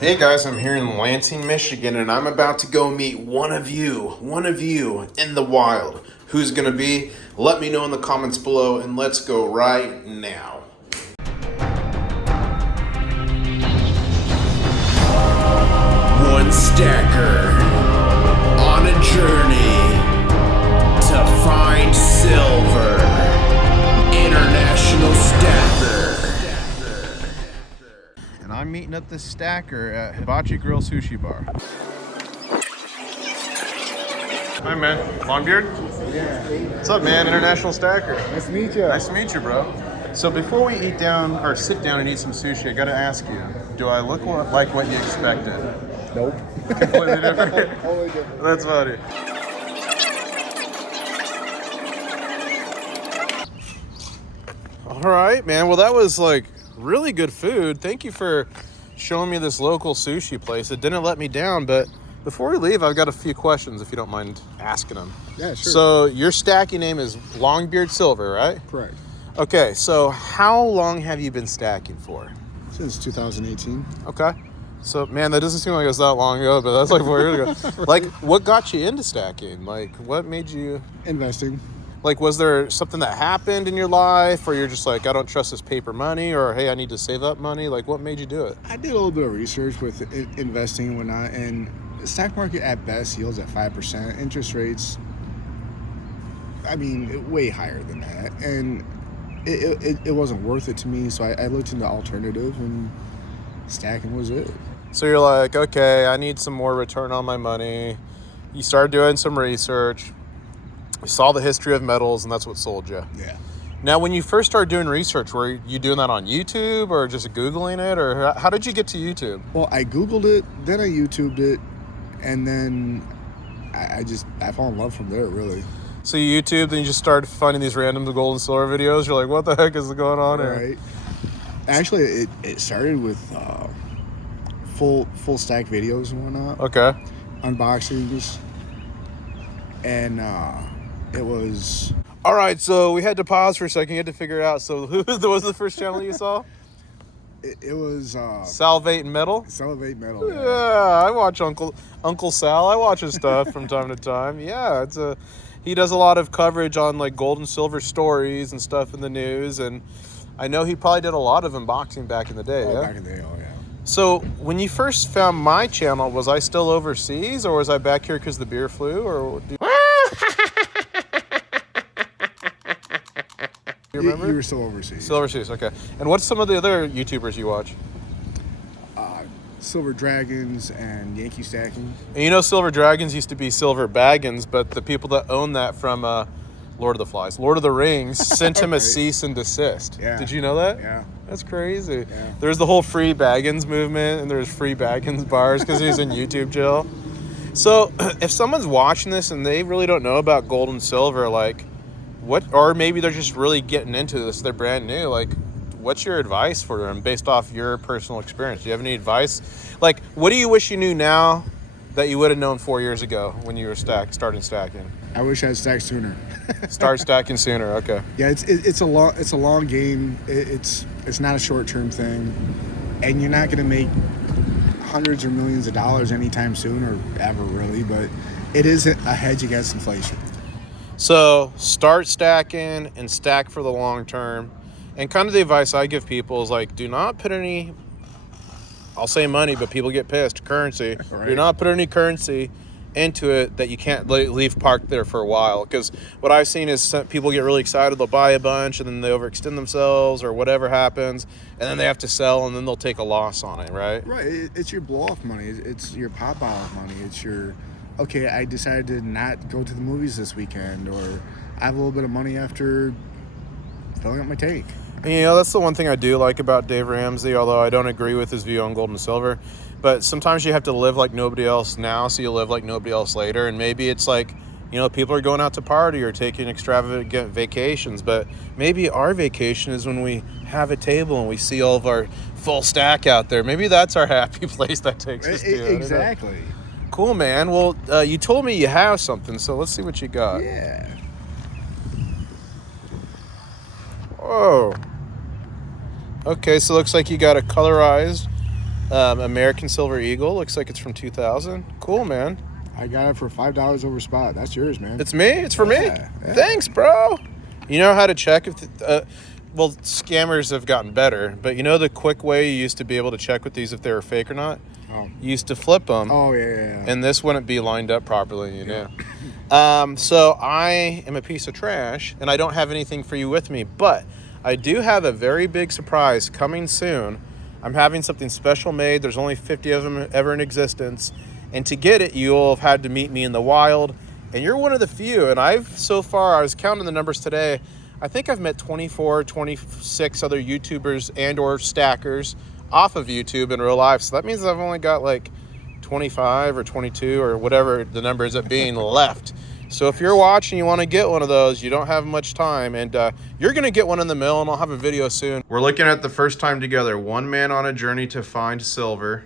Hey guys, I'm here in Lansing, Michigan, and I'm about to go meet one of you in the wild. Who's gonna be? Let me know in the comments below, and let's go right now. One stacker on a journey to find silver. International stacker. And I'm meeting up this stacker at Hibachi Grill Sushi Bar. Hi man, Longbeard? Yeah. What's up man, International Stacker? Nice to meet you. Nice to meet you, bro. So before we eat down, or sit down and eat some sushi, I gotta ask you, do I look like what you expected? Nope. Completely different? Totally different. That's funny. All right, man. Well, that was like really good food. Thank you for showing me this local sushi place. It didn't let me down, but before we leave, I've got a few questions if you don't mind asking them. Yeah, sure. So your stacking name is Longbeard Silver, right? Correct. Okay, so how long have you been stacking for? Since 2018. Okay. So, man, that doesn't seem like it's that long ago, but that's like 4 years ago. Right. Like, what got you into stacking? Like, what made you... Investing. Like, was there something that happened in your life, or you're just like, I don't trust this paper money, or hey, I need to save up money? Like, what made you do it? I did a little bit of research with investing and whatnot, and the stock market at best yields at 5%. Interest rates, I mean, way higher than that. And it wasn't worth it to me, so I looked into alternative, and stacking was it. So you're like, okay, I need some more return on my money. You started doing some research. You saw the history of metals, and that's what sold you. Yeah. Now, when you first started doing research, were you doing that on YouTube or just Googling it? Or how did you get to YouTube? Well, I Googled it, then I YouTubed it, and then I fell in love from there, really. So you YouTube, then you just started finding these random gold and silver videos. You're like, what the heck is going on here? Right. Actually, it started with full stack videos and whatnot. Okay. Unboxings. And it was... All right, so we had to pause for a second. You had to figure out. So who was the first channel you saw? It was... Salvate Metal? Salvate Metal, Yeah, I watch Uncle Sal. I watch his stuff from time to time. Yeah, he does a lot of coverage on like gold and silver stories and stuff in the news, and I know he probably did a lot of unboxing back in the day. Yeah. Back in the day, yeah. So when you first found my channel, was I still overseas, or was I back here because the beer flew, or do you remember? You were still overseas. Still overseas, okay. And what's some of the other YouTubers you watch? Silver Dragons and Yankee Stacking. And you know Silver Dragons used to be Silver Baggins, but the people that own that from Lord of the Rings sent him a cease and desist. Yeah. Did you know that? Yeah. That's crazy. Yeah. There's the whole free Baggins movement, and there's free Baggins bars because he's in YouTube jail. So if someone's watching this and they really don't know about gold and silver, like what, or maybe they're just really getting into this, they're brand new, like what's your advice for them based off your personal experience? Do you have any advice? Like, what do you wish you knew now that you would have known 4 years ago when you were starting stacking? I wish I had stacked sooner. Start stacking sooner. Okay. Yeah, it's a long game. It's not a short-term thing, and you're not going to make hundreds or millions of dollars anytime soon or ever, really. But it is a hedge against inflation. So start stacking and stack for the long term. And kind of the advice I give people is like, do not put any, I'll say money, but people get pissed, currency. Right. Do not put any currency into it that you can't leave parked there for a while. Because what I've seen is some people get really excited, they'll buy a bunch and then they overextend themselves or whatever happens, and then they have to sell and then they'll take a loss on it, right? Right. It's your blow-off money. It's your pop-out money. It's your, okay, I decided to not go to the movies this weekend, or I have a little bit of money after filling up my tank. And, you know, that's the one thing I do like about Dave Ramsey, although I don't agree with his view on gold and silver. But sometimes you have to live like nobody else now, so you live like nobody else later. And maybe it's like, you know, people are going out to party or taking extravagant vacations, but maybe our vacation is when we have a table and we see all of our full stack out there. Maybe that's our happy place that takes us to. Exactly. Cool, man. Well, you told me you have something, so let's see what you got. Yeah. Whoa. Okay, so it looks like you got a colorized American Silver Eagle. Looks like it's from 2000. Cool, man. I got it for $5 over spot. That's yours, man. It's me? It's for me? Yeah. Thanks, bro. You know how to check if... well, scammers have gotten better, but you know the quick way you used to be able to check with these if they were fake or not? Oh. You used to flip them. Oh, yeah. And this wouldn't be lined up properly, you know. So I am a piece of trash, and I don't have anything for you with me, but I do have a very big surprise coming soon. I'm having something special made. There's only 50 of them ever in existence. And to get it, you'll have had to meet me in the wild. And you're one of the few. And so far, I was counting the numbers today. I think I've met 24, 26 other YouTubers and or stackers off of YouTube in real life. So that means I've only got like 25 or 22 or whatever the number ends up being left. So if you're watching, you want to get one of those, you don't have much time, and you're going to get one in the mail, and I'll have a video soon. We're looking at the first time together. One man on a journey to find silver.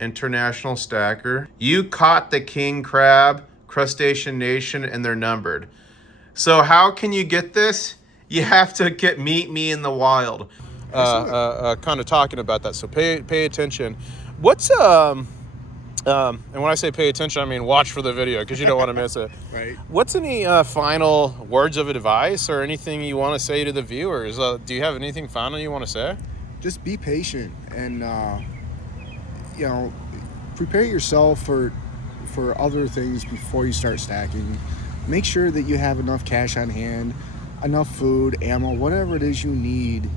International stacker. You caught the king crab, crustacean nation, and they're numbered. So how can you get this? You have to meet me in the wild. Kind of talking about that. So pay attention. What's and when I say pay attention, I mean watch for the video because you don't want to miss it. Right. What's any final words of advice or anything you want to say to the viewers? Do you have anything final you want to say? Just be patient and prepare yourself for other things before you start stacking. Make sure that you have enough cash on hand, enough food, ammo, whatever it is you need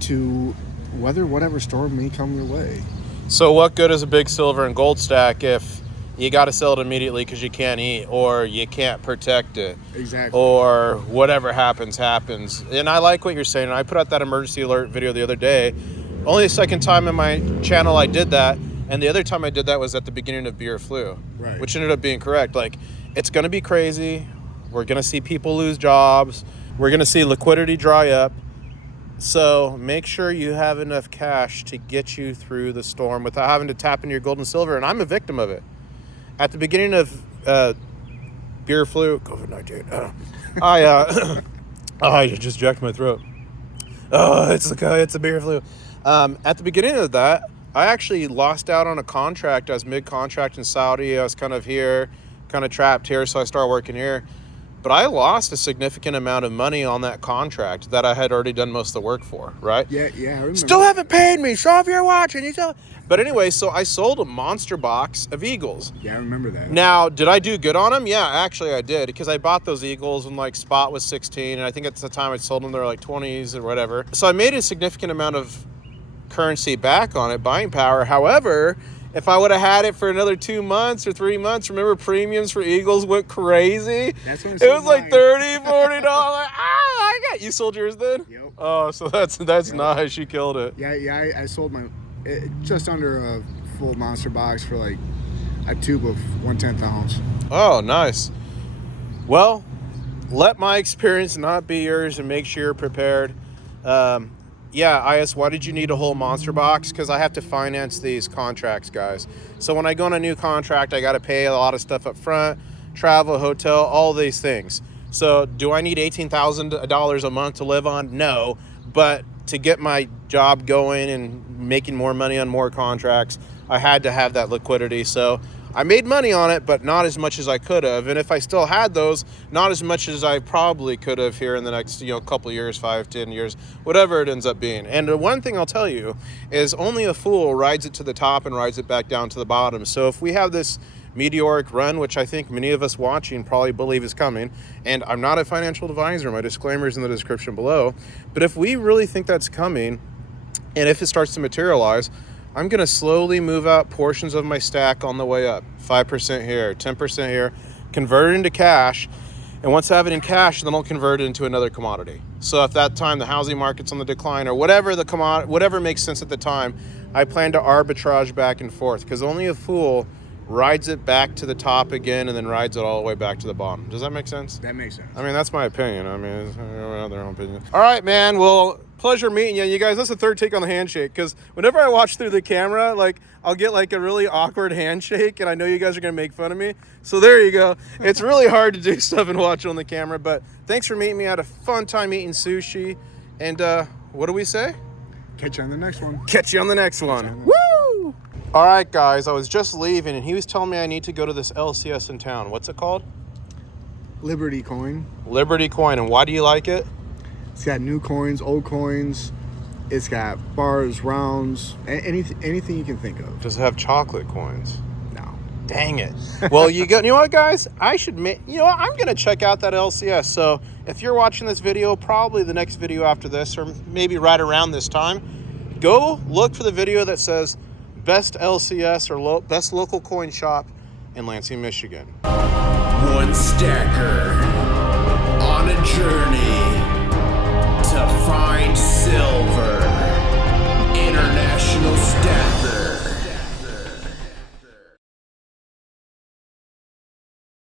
to weather whatever storm may come your way. So what good is a big silver and gold stack if you got to sell it immediately because you can't eat or you can't protect it? Exactly. Or whatever happens. And I like what you're saying. I put out that emergency alert video the other day. Only the second time in my channel I did that. And the other time I did that was at the beginning of beer flu, right, which ended up being correct. Like, it's going to be crazy. We're going to see people lose jobs. We're going to see liquidity dry up. So make sure you have enough cash to get you through the storm without having to tap into your gold and silver. And I'm a victim of it. At the beginning of beer flu, COVID-19, I just jacked my throat. Oh, it's the beer flu. At the beginning of that, I actually lost out on a contract. I was mid-contract in Saudi. I was kind of here, kind of trapped here, so I started working here. But I lost a significant amount of money on that contract that I had already done most of the work for, right? Yeah, I remember. Still haven't paid me, so if you're watching, But anyway, so I sold a monster box of Eagles. Yeah, I remember that. Now, did I do good on them? Yeah, actually I did, because I bought those Eagles when like spot was 16, and I think at the time I sold them, they were like 20s or whatever. So I made a significant amount of currency back on it, buying power. However, if I would have had it for another 2 months or 3 months, remember premiums for Eagles went crazy. That's when it was like $30, $40. You sold yours then? Yep. Oh, so that's nice. You killed it. Yeah. I sold just under a full monster box for like a tube of 1/10 ounce. Oh, nice. Well, let my experience not be yours, and make sure you're prepared. Yeah, IS, why did you need a whole monster box? Because I have to finance these contracts, guys. So when I go on a new contract, I got to pay a lot of stuff up front, travel, hotel, all these things. So do I need $18,000 a month to live on? No, but to get my job going and making more money on more contracts, I had to have that liquidity. So I made money on it, but not as much as I could have. And if I still had those, not as much as I probably could have here in the next, couple of years, 5, 10 years, whatever it ends up being. And the one thing I'll tell you is only a fool rides it to the top and rides it back down to the bottom. So if we have this meteoric run, which I think many of us watching probably believe is coming, and I'm not a financial advisor, my disclaimer is in the description below, but if we really think that's coming, and if it starts to materialize, I'm going to slowly move out portions of my stack on the way up. 5% here, 10% here, convert it into cash. And once I have it in cash, then I'll convert it into another commodity. So if that time the housing market's on the decline or whatever whatever makes sense at the time, I plan to arbitrage back and forth, because only a fool rides it back to the top again and then rides it all the way back to the bottom. Does that make sense? That makes sense. I mean, that's my opinion. I mean, everyone have their own opinion. All right, man. Well, pleasure meeting you. You guys, that's the third take on the handshake, because whenever I watch through the camera, like, I'll get like a really awkward handshake, and I know you guys are going to make fun of me. So there you go. It's really hard to do stuff and watch on the camera, but thanks for meeting me. I had a fun time eating sushi. And what do we say? Catch you on the next one. Catch you on the next one. Woo! All right, guys. I was just leaving, and he was telling me I need to go to this LCS in town. What's it called? Liberty coin. Liberty coin. And why do you like it? It's got new coins, old coins. It's got bars, rounds, anything you can think of. Does it have chocolate coins? No. Dang it. Well, you know what, guys? I should you know what? I'm going to check out that LCS. So if you're watching this video, probably the next video after this, or maybe right around this time, go look for the video that says best LCS or best local coin shop in Lansing, Michigan. One stacker.